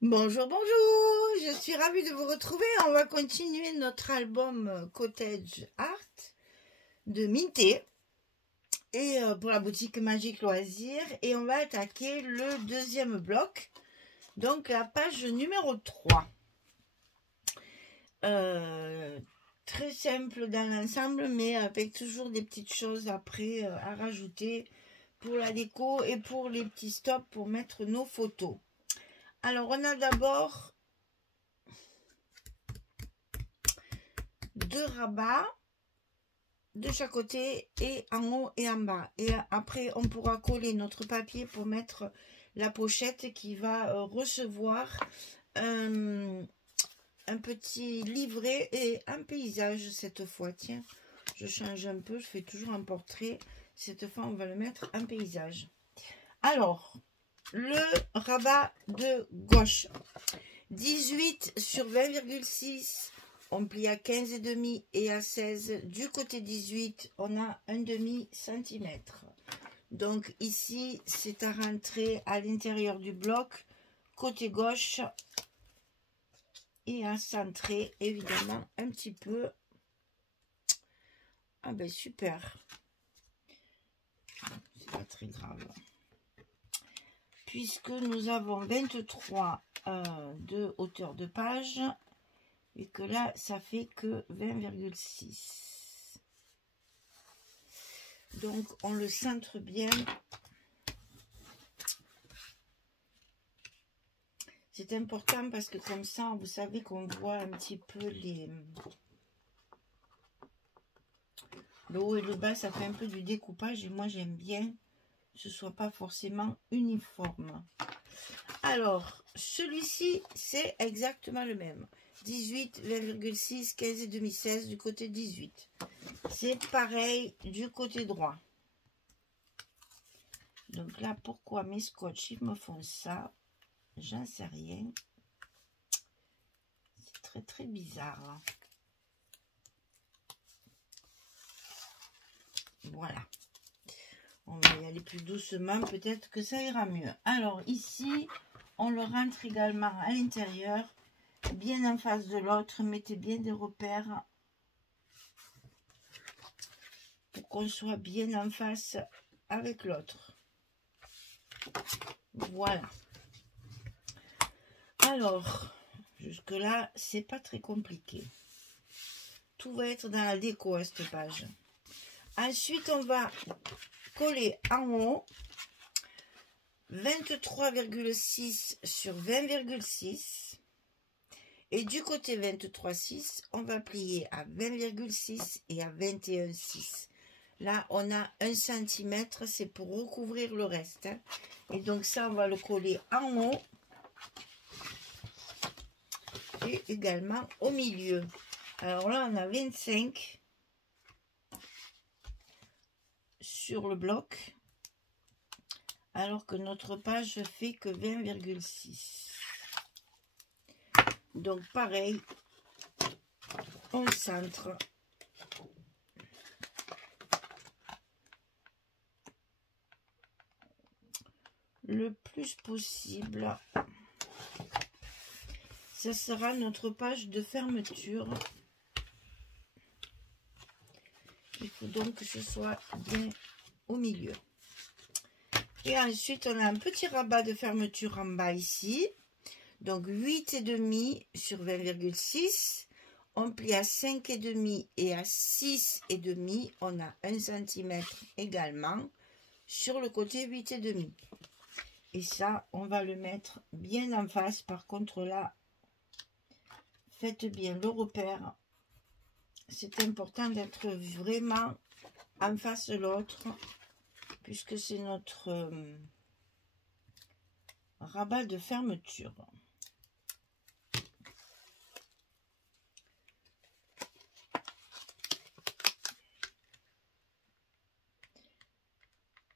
Bonjour, bonjour, je suis ravie de vous retrouver. On va continuer notre album Cottage Art de Minté et pour la boutique Magique Loisirs. Et on va attaquer le deuxième bloc, donc la page numéro 3. Très simple dans l'ensemble, mais avec toujours des petites choses après à rajouter pour la déco et pour les petits stops pour mettre nos photos. Alors, on a d'abord 2 rabats de chaque côté et en haut et en bas. Et après, on pourra coller notre papier pour mettre la pochette qui va recevoir un petit livret et un paysage cette fois. Tiens, je change un peu, je fais toujours un portrait. Cette fois, on va le mettre en paysage. Alors, le rabat de gauche, 18 sur 20,6, on plie à 15,5 et à 16. Du côté 18, on a un demi-centimètre. Donc ici, c'est à rentrer à l'intérieur du bloc, côté gauche, et à centrer, évidemment, un petit peu. Ah ben super. C'est pas très grave. Puisque nous avons 23 de hauteur de page et que là ça fait que 20,6, donc on le centre bien. C'est important parce que comme ça vous savez qu'on voit un petit peu le haut et le bas, ça fait un peu du découpage et moi j'aime bien que ce soit pas forcément uniforme. Alors, celui-ci, c'est exactement le même. 18, 20,6, 15,5, 16 du côté 18. C'est pareil du côté droit. Donc là, pourquoi mes scotch, ils me font ça? J'en sais rien. C'est très, très bizarre. Voilà. On va y aller plus doucement, peut-être que ça ira mieux. Alors ici, on le rentre également à l'intérieur, bien en face de l'autre. Mettez bien des repères pour qu'on soit bien en face avec l'autre. Voilà. Alors, jusque là, c'est pas très compliqué. Tout va être dans la déco à cette page. Ensuite, on va coller en haut 23,6 sur 20,6 et du côté 23,6 on va plier à 20,6 et à 21,6. Là on a 1 cm, c'est pour recouvrir le reste, hein. Et donc ça on va le coller en haut et également au milieu. Alors là on a 25 sur le bloc, alors que notre page fait que 20,6. Donc pareil, on centre. Le plus possible. Ce sera notre page de fermeture. Il faut donc que ce soit bien au milieu. Et ensuite, on a un petit rabat de fermeture en bas ici. Donc 8,5 sur 20,6. On plie à 5,5 et à 6,5. On a 1 cm également sur le côté 8,5. Et ça, on va le mettre bien en face. Par contre, là, faites bien le repère. C'est important d'être vraiment en face de l'autre, puisque c'est notre rabat de fermeture.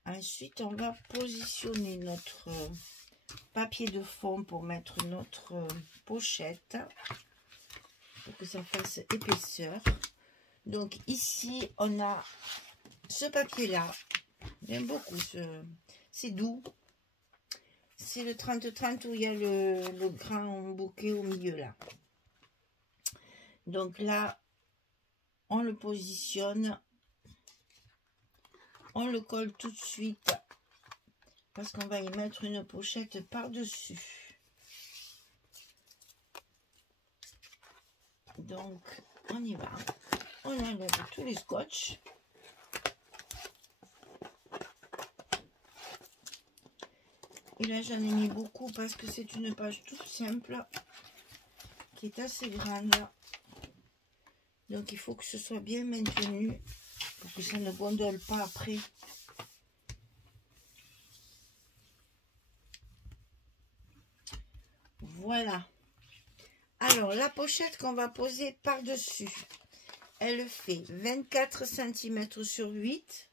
Ensuite, on va positionner notre papier de fond pour mettre notre pochette, pour que ça fasse épaisseur. Donc ici, on a ce papier-là. J'aime beaucoup, c'est doux. c'est le 30-30 où il y a le grand bouquet au milieu là. Donc là, on le positionne, on le colle tout de suite parce qu'on va y mettre une pochette par-dessus. Donc, on y va. On enlève tous les scotch. Et là, j'en ai mis beaucoup parce que c'est une page toute simple qui est assez grande. Donc, il faut que ce soit bien maintenu pour que ça ne gondole pas après. Voilà. Alors, la pochette qu'on va poser par-dessus, elle fait 24 cm sur 8.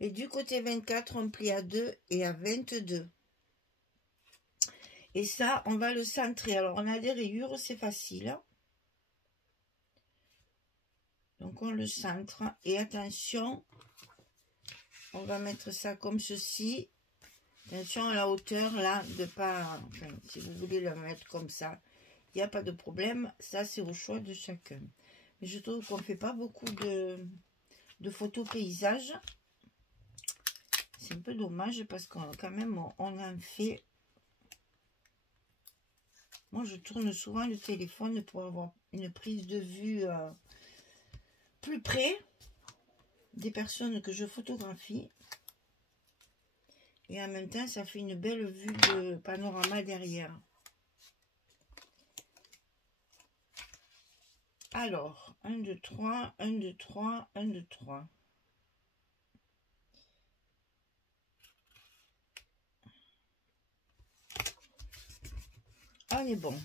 Et du côté 24, on plie à 2 et à 22. Et ça, on va le centrer. Alors, on a des rayures, c'est facile. Donc, on le centre. Et attention, on va mettre ça comme ceci. Attention à la hauteur, là, de pas... Enfin, si vous voulez le mettre comme ça, il n'y a pas de problème. Ça, c'est au choix de chacun. Mais je trouve qu'on ne fait pas beaucoup de photos paysages. C'est un peu dommage parce qu'on quand même, on en fait... Moi, je tourne souvent le téléphone pour avoir une prise de vue plus près des personnes que je photographie. Et en même temps, ça fait une belle vue de panorama derrière. Alors, 1, 2, 3, 1, 2, 3, 1, 2, 3. On est bon.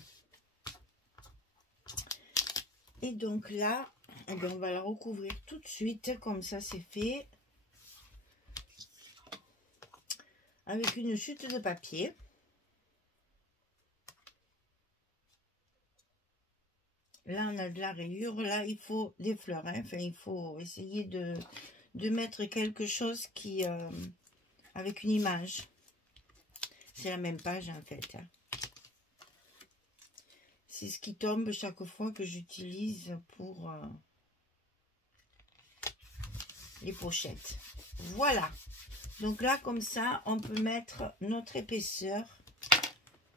Et donc là, eh bien, on va la recouvrir tout de suite, comme ça c'est fait. Avec une chute de papier. Là, on a de la rayure. Là, il faut des fleurs. Hein. Enfin, il faut essayer de mettre quelque chose qui... avec une image. C'est la même page, en fait. Hein. C'est ce qui tombe chaque fois que j'utilise pour les pochettes. Voilà. Donc là, comme ça, on peut mettre notre épaisseur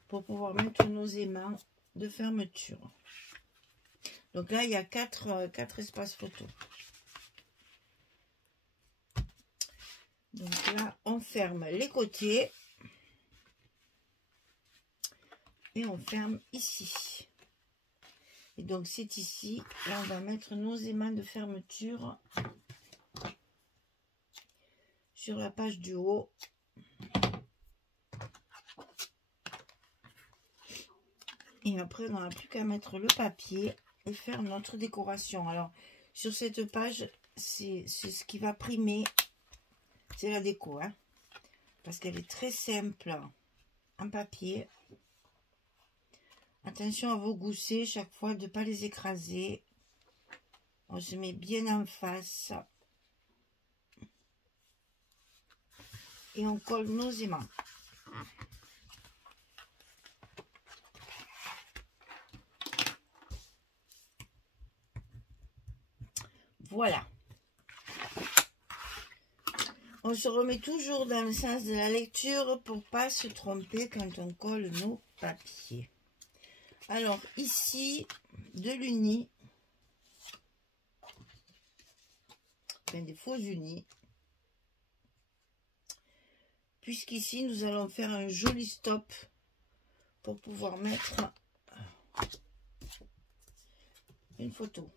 pour pouvoir mettre nos aimants de fermeture. Donc là, il y a 4 espaces photo. Donc là, on ferme les côtés. Et on ferme ici. Et donc, c'est ici. Là, on va mettre nos aimants de fermeture sur la page du haut. Et après, on n'a plus qu'à mettre le papier et faire notre décoration. Alors, sur cette page, c'est ce qui va primer. C'est la déco, hein, parce qu'elle est très simple en papier. Attention à vos goussets, chaque fois, de ne pas les écraser. On se met bien en face. Et on colle nos aimants. Voilà. On se remet toujours dans le sens de la lecture pour ne pas se tromper quand on colle nos papiers. Alors, ici, de l'uni, enfin des faux unis, puisqu'ici, nous allons faire un joli stop pour pouvoir mettre une photo.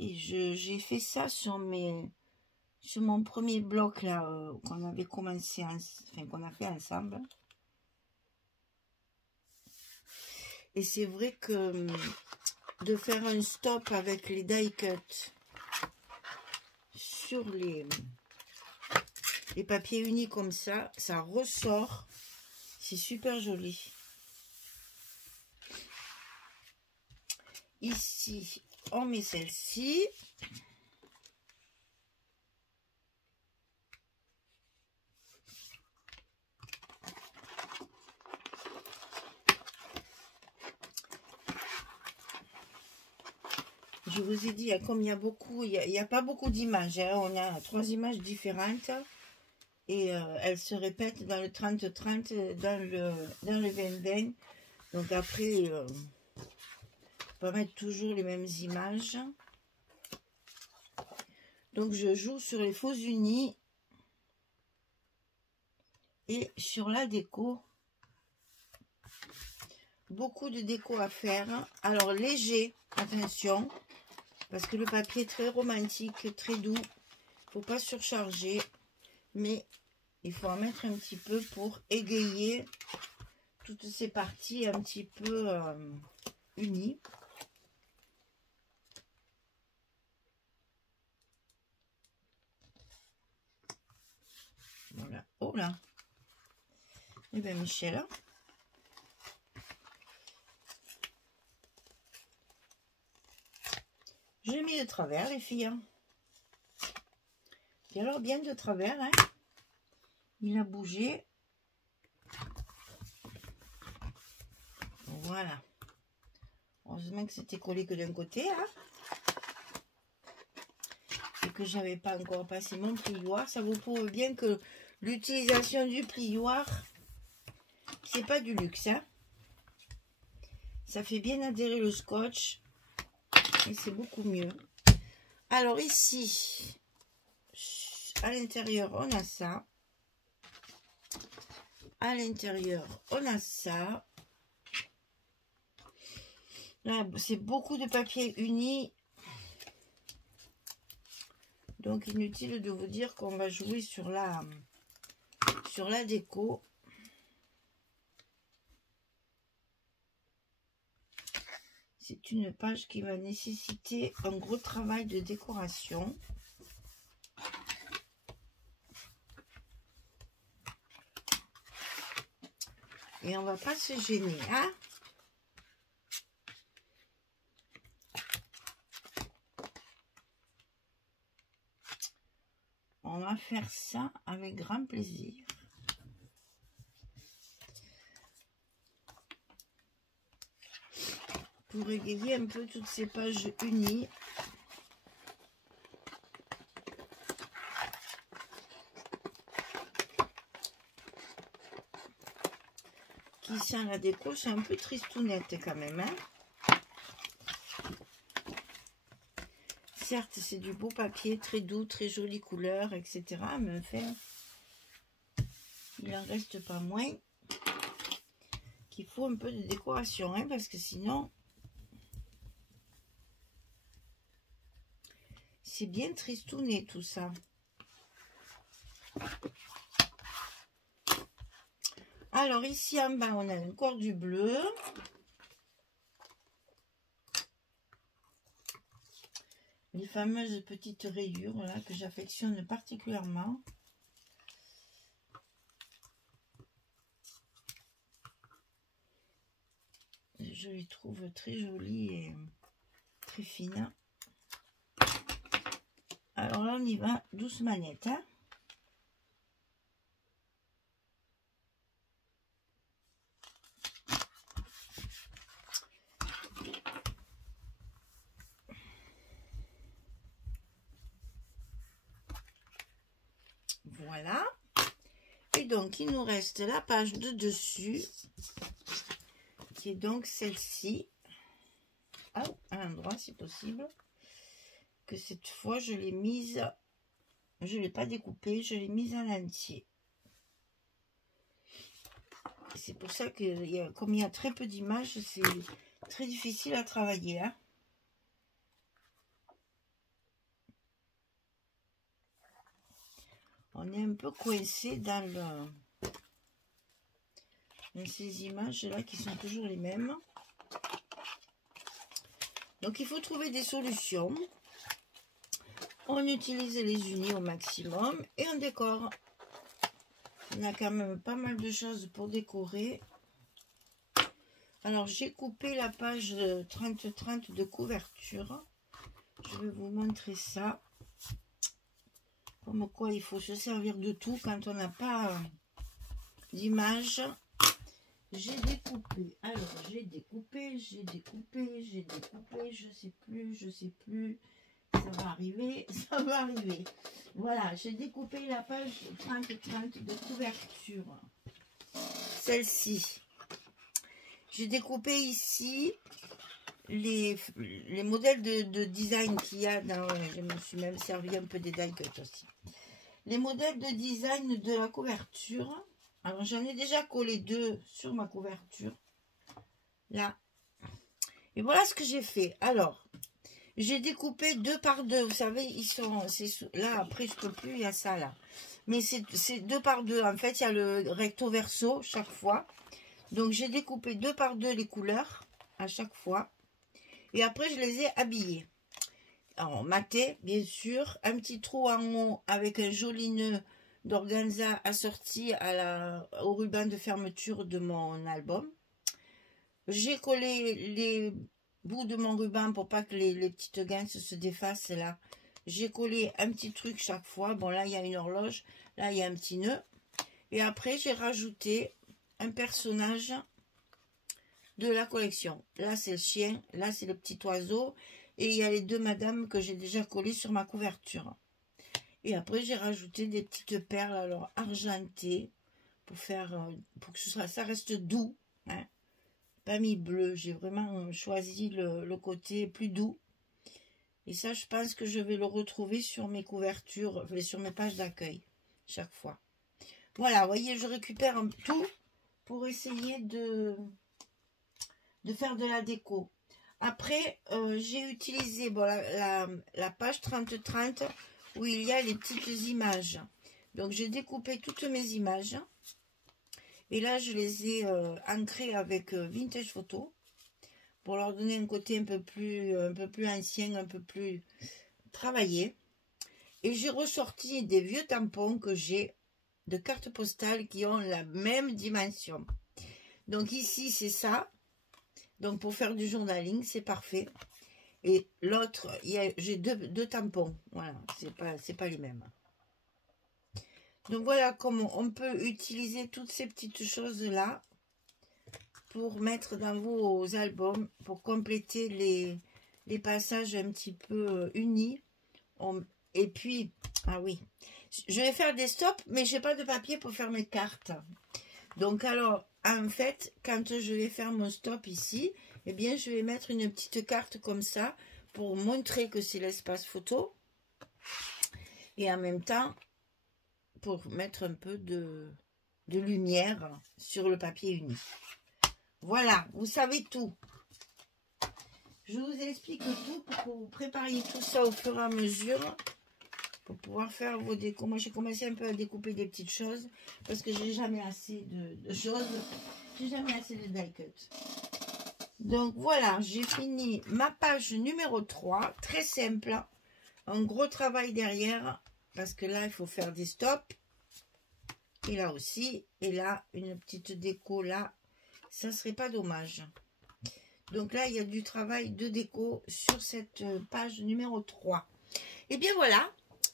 Et j'ai fait ça sur mon premier bloc là qu'on avait commencé, enfin qu'on a fait ensemble. Et c'est vrai que de faire un stop avec les die cut sur les papiers unis comme ça, ça ressort. C'est super joli. Ici, on met celle-ci. Je vous ai dit, comme il y a beaucoup, il n'y a pas beaucoup d'images. Hein, on a 3 images différentes. Et elles se répètent dans le 30-30, dans le 20-20. Donc après, on va mettre toujours les mêmes images. Donc je joue sur les faux unis et sur la déco. Beaucoup de déco à faire. Alors léger, attention, parce que le papier est très romantique, très doux. Il ne faut pas surcharger, mais il faut en mettre un petit peu pour égayer toutes ces parties un petit peu unies. Voilà. Oh là. Eh bien Michel. Je l'ai mis de travers les filles. Et alors bien de travers. Hein. Il a bougé. Voilà. Heureusement que c'était collé que d'un côté. Hein. Et que j'avais pas encore passé mon plioir. Ça vous prouve bien que l'utilisation du plioir, c'est pas du luxe. Hein. Ça fait bien adhérer le scotch. Et c'est beaucoup mieux. Alors ici, à l'intérieur, on a ça. À l'intérieur, on a ça. Là, c'est beaucoup de papier uni. Donc, inutile de vous dire qu'on va jouer sur la déco. C'est une page qui va nécessiter un gros travail de décoration. Et on va pas se gêner, hein? On va faire ça avec grand plaisir. Pour égayer un peu toutes ces pages unies. Qui sent la déco, c'est un peu tristounette quand même. Hein, certes, c'est du beau papier, très doux, très jolie couleur, etc. Mais enfin, il n'en reste pas moins qu'il faut un peu de décoration. Hein, parce que sinon, c'est bien tristouné tout ça. Alors ici en bas, on a encore du bleu. Les fameuses petites rayures là que j'affectionne particulièrement. Je les trouve très jolies et très fines. Alors là, on y va douce manette. Hein. Voilà. Et donc, il nous reste la page de dessus, qui est donc celle-ci. Ah, à l'endroit, si possible. Que cette fois, je l'ai mise, je ne l'ai pas découpée, je l'ai mise en entier. C'est pour ça que, comme il y a très peu d'images, c'est très difficile à travailler. Hein. On est un peu coincé dans ces images-là qui sont toujours les mêmes. Donc, il faut trouver des solutions. On utilise les unis au maximum et on décore. On a quand même pas mal de choses pour décorer. Alors, j'ai coupé la page 30-30 de couverture je vais vous montrer ça. Comme quoi il faut se servir de tout quand on n'a pas d'image. J'ai découpé. Alors, j'ai découpé, je sais plus. Ça va arriver. Voilà, j'ai découpé la page 30-30 de couverture. Celle-ci. J'ai découpé ici les modèles de design qu'il y a dans... Je me suis même servi un peu des die cuts aussi. Les modèles de design de la couverture. Alors, j'en ai déjà collé 2 sur ma couverture. Là. Et voilà ce que j'ai fait. Alors, j'ai découpé 2 par 2. Vous savez, ils sont... Là, après, je peux plus, il y a ça, là. Mais c'est 2 par 2. En fait, il y a le recto verso chaque fois. Donc, j'ai découpé 2 par 2 les couleurs à chaque fois. Et après, je les ai habillés. En maté, bien sûr. Un petit trou en haut avec un joli nœud d'organza assorti au ruban de fermeture de mon album. J'ai collé les bouts de mon ruban pour pas que les petites ganses se défassent là. J'ai collé un petit truc chaque fois. Bon, là, il y a une horloge. Là, il y a un petit nœud. Et après, j'ai rajouté un personnage de la collection. Là, c'est le chien. Là, c'est le petit oiseau. Et il y a les 2 madames que j'ai déjà collées sur ma couverture. Et après, j'ai rajouté des petites perles alors argentées pour que ça reste doux. Hein. Pas mis bleu. J'ai vraiment choisi le côté plus doux. Et ça, je pense que je vais le retrouver sur mes couvertures, sur mes pages d'accueil, chaque fois. Voilà, vous voyez, je récupère tout pour essayer de faire de la déco. Après, j'ai utilisé bon, la page 30-30 où il y a les petites images. Donc, j'ai découpé toutes mes images. Et là, je les ai ancrées avec Vintage Photo pour leur donner un côté un peu plus ancien, un peu plus travaillé. Et j'ai ressorti des vieux tampons que j'ai de cartes postales qui ont la même dimension. Donc ici, c'est ça. Donc pour faire du journaling, c'est parfait. Et l'autre, j'ai deux tampons. Voilà, c'est pas les mêmes. Donc voilà comment on peut utiliser toutes ces petites choses-là pour mettre dans vos albums, pour compléter les passages un petit peu unis. Et puis, ah oui, je vais faire des stops, mais je n'ai pas de papier pour faire mes cartes. Donc alors, en fait, quand je vais faire mon stop ici, eh bien, je vais mettre une petite carte comme ça pour montrer que c'est l'espace photo. Et en même temps, pour mettre un peu de lumière sur le papier uni. Voilà, vous savez tout. Je vous explique tout pour que vous prépariez tout ça au fur et à mesure pour pouvoir faire vos décos. Moi, j'ai commencé un peu à découper des petites choses parce que j'ai jamais assez de choses. J'ai jamais assez de die cut. Donc, voilà, j'ai fini ma page numéro 3. Très simple. Un gros travail derrière parce que là, il faut faire des stops. Et là aussi. Et là, une petite déco là. Ça serait pas dommage. Donc là, il y a du travail de déco sur cette page numéro 3. Et bien voilà,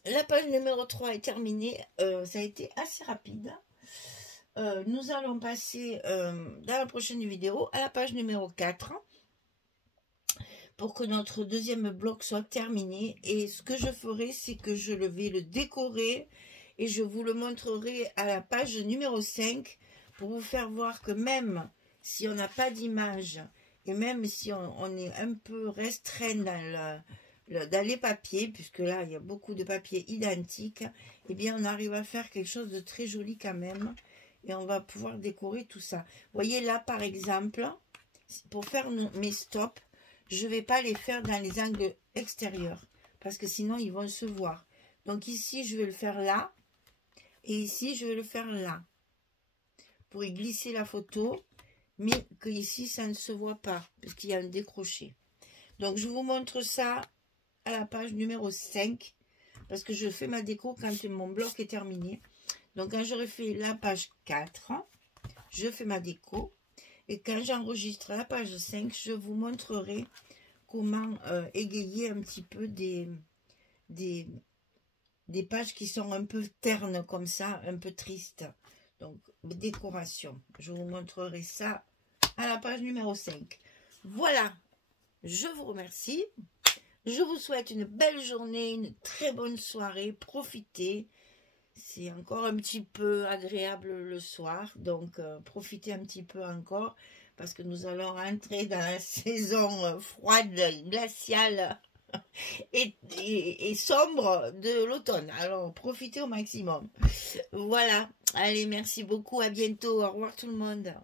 la page numéro 3 est terminée. Ça a été assez rapide. Nous allons passer dans la prochaine vidéo à la page numéro 4 pour que notre deuxième bloc soit terminé. Et ce que je ferai, c'est que je vais le décorer et je vous le montrerai à la page numéro 5 pour vous faire voir que même si on n'a pas d'image et même si on est un peu restreint dans les papiers, puisque là il y a beaucoup de papiers identiques, eh bien on arrive à faire quelque chose de très joli quand même et on va pouvoir décorer tout ça. Vous voyez là par exemple, pour faire mes stops, je ne vais pas les faire dans les angles extérieurs parce que sinon ils vont se voir. Donc ici je vais le faire là et ici je vais le faire là pour y glisser la photo, mais que ici ça ne se voit pas parce qu'il y a un décroché. Donc je vous montre ça à la page numéro 5 parce que je fais ma déco quand mon bloc est terminé. Donc quand j'aurai fait la page 4, je fais ma déco et quand j'enregistre la page 5, je vous montrerai comment égayer un petit peu des pages qui sont un peu ternes comme ça, un peu tristes. Donc, décoration. Je vous montrerai ça à la page numéro 5. Voilà, je vous remercie. Je vous souhaite une belle journée, une très bonne soirée. Profitez. C'est encore un petit peu agréable le soir. Donc, profitez un petit peu encore. Parce que nous allons rentrer dans la saison froide, glaciale et sombre de l'automne. Alors, profitez au maximum. Voilà. Allez, merci beaucoup. À bientôt. Au revoir tout le monde.